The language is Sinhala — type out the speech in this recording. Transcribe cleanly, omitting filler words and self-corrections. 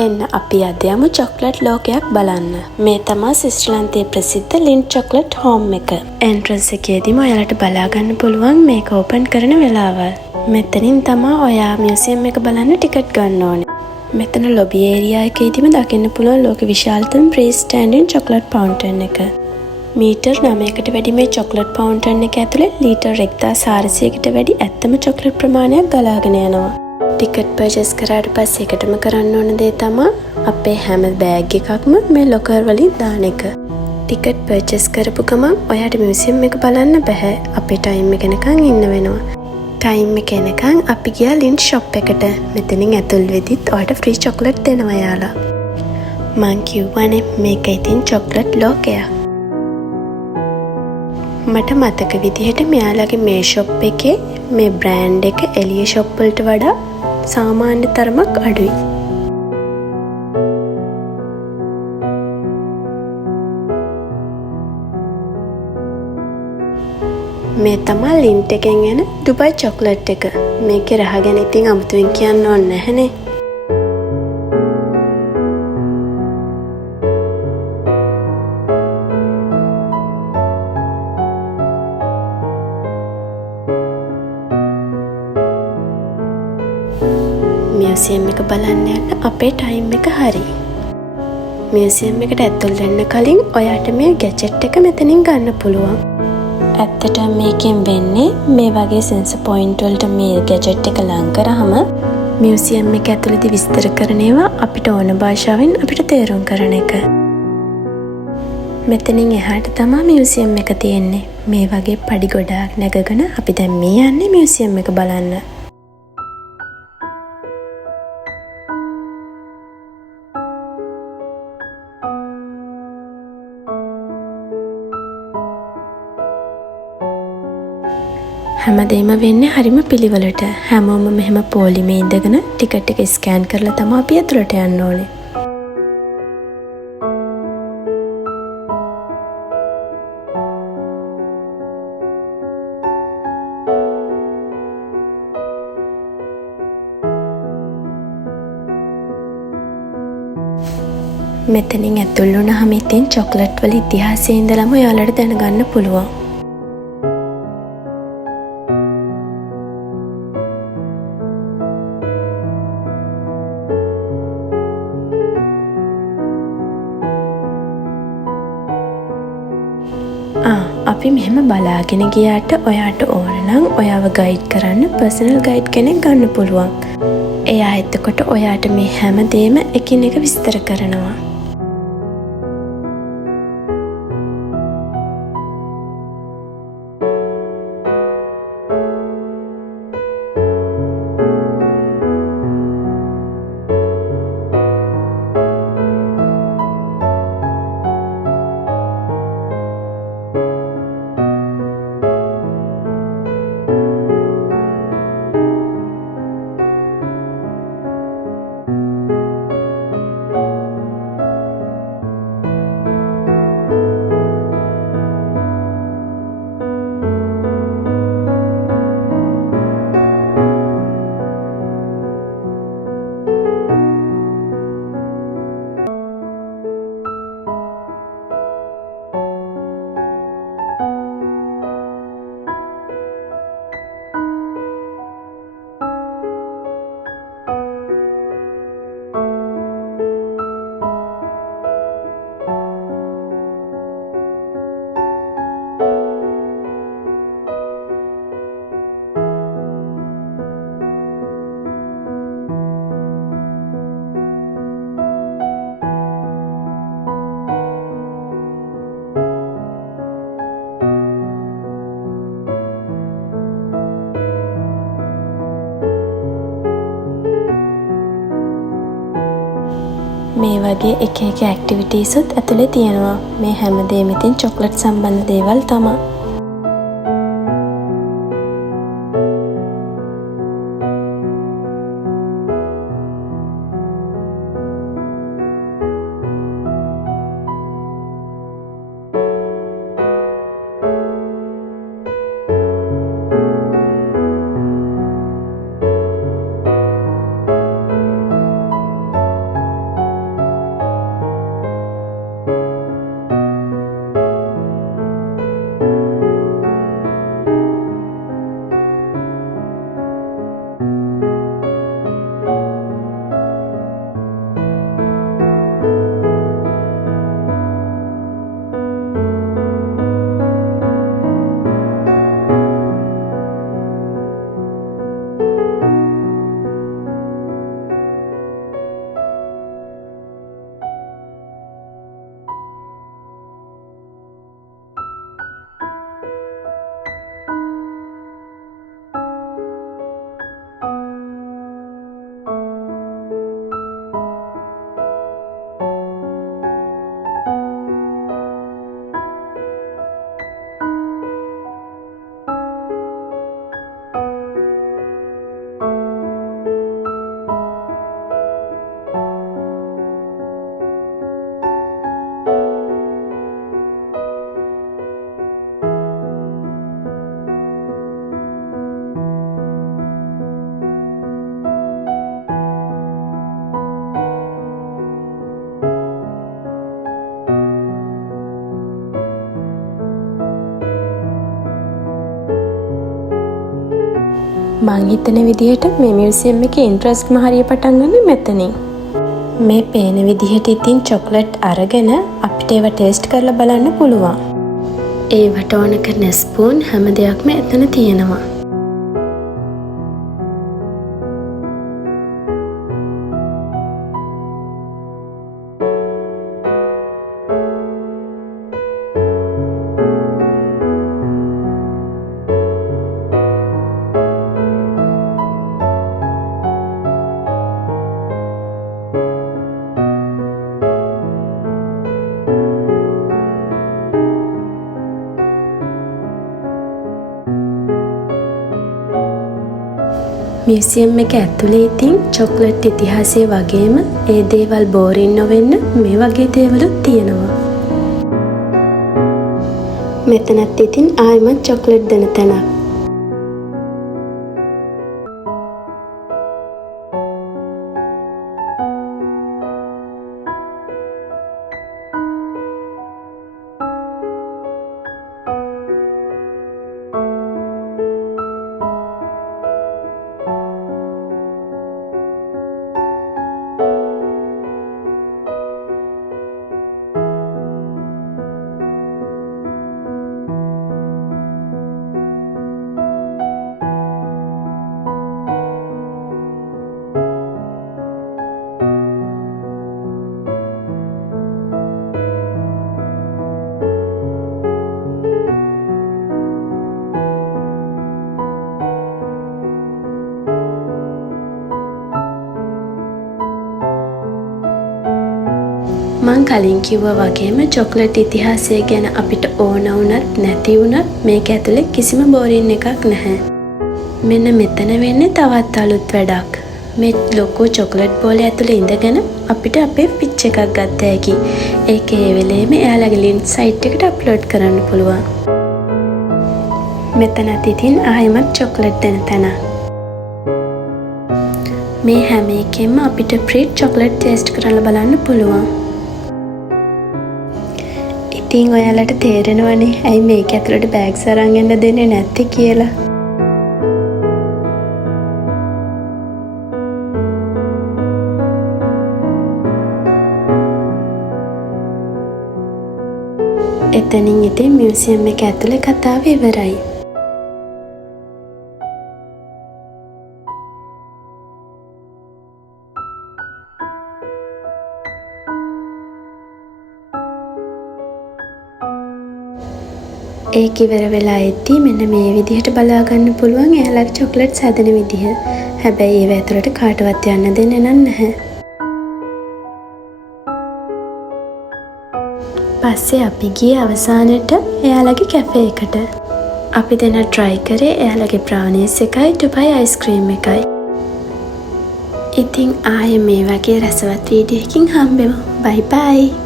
එන්න අපි අද යමු චොක්ලට් ලෝකයක් බලන්න. මේ තමයි ශ්‍රීලංකාවේ ප්‍රසිද්ධ ලින්ට් චොක්ලට් හෝම් එක. එන්ට්‍රන්ස් එකේදීම ඔයාලට බලා ගන්න පුළුවන් මේක ඕපන් කරන වෙලාවල්. මෙතනින් තමයි ඔයා මියුසියම් එක බලන්න ටිකට් ගන්න ඕනේ. මෙතන ලොබි ඒරියා එකේදීම දකින්න පුළුවන් ලෝක විශාලතම ෆ්‍රී ස්ටෑන්ඩින් චොක්ලට් ෆවුන්ටන් එක. මීටර් 9කට වැඩි මේ චොක්ලට් ෆවුන්ටන් එක ඇතුලේ ලීටර් 1400කට වැඩි ඇත්තම චොක්ලට් ප්‍රමාණයක් ගලාගෙන යනවා. ටිකට් පර්චේස් කරාට පස්සේ එකටම කරන්න ඕන දේ තමයි අපේ හැම බෑග් එකක්ම මේ ලොකර් වලින් දාන එක. ටිකට් පර්චේස් කරපු ගමන් ඔයාට මියුසියම් එක බලන්න බෑ. අපේ ටයිම් එක එනකන් ඉන්න වෙනවා. ටයිම් එක එනකන් අපි ගියා ලින්ට් ෂොප් එකට. මෙතනින් ඇතුල් වෙදිත් ඔයාට ෆ්‍රී චොක්ලට් දෙනවා යාලා. මං කිව්වනේ මේක ඉතින් චොක්ලට් ලෝකයක්. මට මතක විදිහට මෙයාලගේ මේ ෂොප් එකේ මේ බ්‍රෑන්ඩ් එක එළිය ෂොප් වලට වඩා සාමාන්‍ය තරමක් අඩුයි. මේ තමයි ලින්ට් එකෙන් එන ඩුබයි චොක්ලට් එක. මේකේ රහ ගැන ඉතින් අමුතුවෙන් කියන්න ඕනේ නැහනේ. මියුසියම් එක බලන්න යන්න අපේ ටයිම් එක හරි. මියුසියම් එකට ඇතුල් වෙන්න කලින් ඔයාට මේ ගැජට් එක මෙතනින් ගන්න පුළුවන්. ඇත්තටම මේකෙන් වෙන්නේ මේ වගේ සෙන්සර් පොයින්ට් වලට මේ ගැජට් එක ලං කරාම මියුසියම් එක ඇතුළේදී විස්තර කරන ඒවා අපිට ඕන භාෂාවෙන් අපිට තේරුම් කරන එක. මෙතනින් එහාට තමයි මියුසියම් එක තියෙන්නේ. මේ වගේ පඩි ගොඩාක් නැගගෙන අපි දැන් මේ යන්නේ මියුසියම් එක බලන්න. හැමදේම වෙන්නේ හරිම පිළිවෙලට. හැමෝම මෙහෙම පොලිමේ ඉඳගෙන ටිකට් එක ස්කෑන් කරලා තමයි අපි ඇතුළට යන්න ඕනේ. මෙතනින් ඇතුල් වුණාම ඉතින් චොක්ලට් වල ඉතිහාසයේ ඉඳලම ඔයාලට දැනගන්න පුළුවන්. අපි මෙහෙම බලාගෙන ගියාට ඔයාට ඕන නම් ඔයාව ගයිඩ් කරන්න පර්සනල් ගයිඩ් කෙනෙක් ගන්න පුළුවන්. එයා එතකොට ඔයාට මේ හැම දෙම එකින් එක විස්තර කරනවා. මේ වගේ එක එක ඇක්ටිවිටීස්ත් ඇතුලේ තියෙනවා. මේ හැමදේම ඉතින් චොක්ලට් සම්බන්ධ දේවල් තමයි. මං හිතන විදිහට මේ මියුසියම් එකේ ඉන්ට්‍රස්ට්ම හරිය පටන් ගන්න මෙතනින්. මේ පේන විදිහට ඉතින් චොක්ලට් අරගෙන අපිට ඒව ටේස්ට් කරලා බලන්න පුළුවන්. ඒවට ඕන කරන ස්පූන් හැම දෙයක්ම එතන තියෙනවා. මියුසියම් එක ඇතුලේ ඉතින් චොක්ලට් ඉතිහාසය වගේම ඒ දේවල් බෝරින් නොවෙන්න මේ වගේ දේවලුත් තියෙනවා. මෙතනත් ඉතින් ආයෙමත් චොක්ලට් දෙන තැනක්. මං කලින් කිව්වා වගේම චොක්ලට් ඉතිහාසය ගැන අපිට ඕන වුණත් නැති වුණත් මේක ඇතුලේ කිසිම බෝරින් එකක් නැහැ. මෙන්න මෙතන වෙන්නේ තවත් අලුත් වැඩක්. මේ ලොකු චොක්ලට් බෝලේ ඇතුලේ ඉඳගෙන අපිට අපේ පිච් එකක් ගත්ත හැකි. ඒක ඒ වෙලේම එයාලගේ ලින්ක් සයිට් එකට අප්ලෝඩ් කරන්න පුළුවන්. මෙතනත් ඉතින් ආයෙමත් චොක්ලට් දෙන තැන. මේ හැම එකෙන්ම අපිට ප්‍රීට් චොක්ලට් ටේස්ට් කරලා බලන්න පුළුවන්. ඉතින් ඔයාලට තේරෙනවනේ ඇයි මේක ඇතුළට බෑග්ස් අරන් යන්න දෙන්නේ නැත්තේ කියලා. එතනින් ඉතින් මියුසියම් එක ඇතුලේ කතාව ඉවරයි. ඒක ඉවර වෙලා එද්දී මෙන්න මේ විදිහට බලා ගන්න පුළුවන් එයාලගේ චොක්ලට්ස් හදන විදිහ. හැබැයි ඒව ඇතුළට කාටවත් යන්න දෙන්නේ නැහැ. පස්සේ අපි ගියේ අවසානට එයාලගේ කැෆේ එකට. අපි දෙන try කරේ එයාලගේ brownies එකයි Dubai ice cream එකයි. ඉතින් ආයේ මේ වගේ රසවත් වීඩියෝ එකකින් හම්බෙමු. bye bye.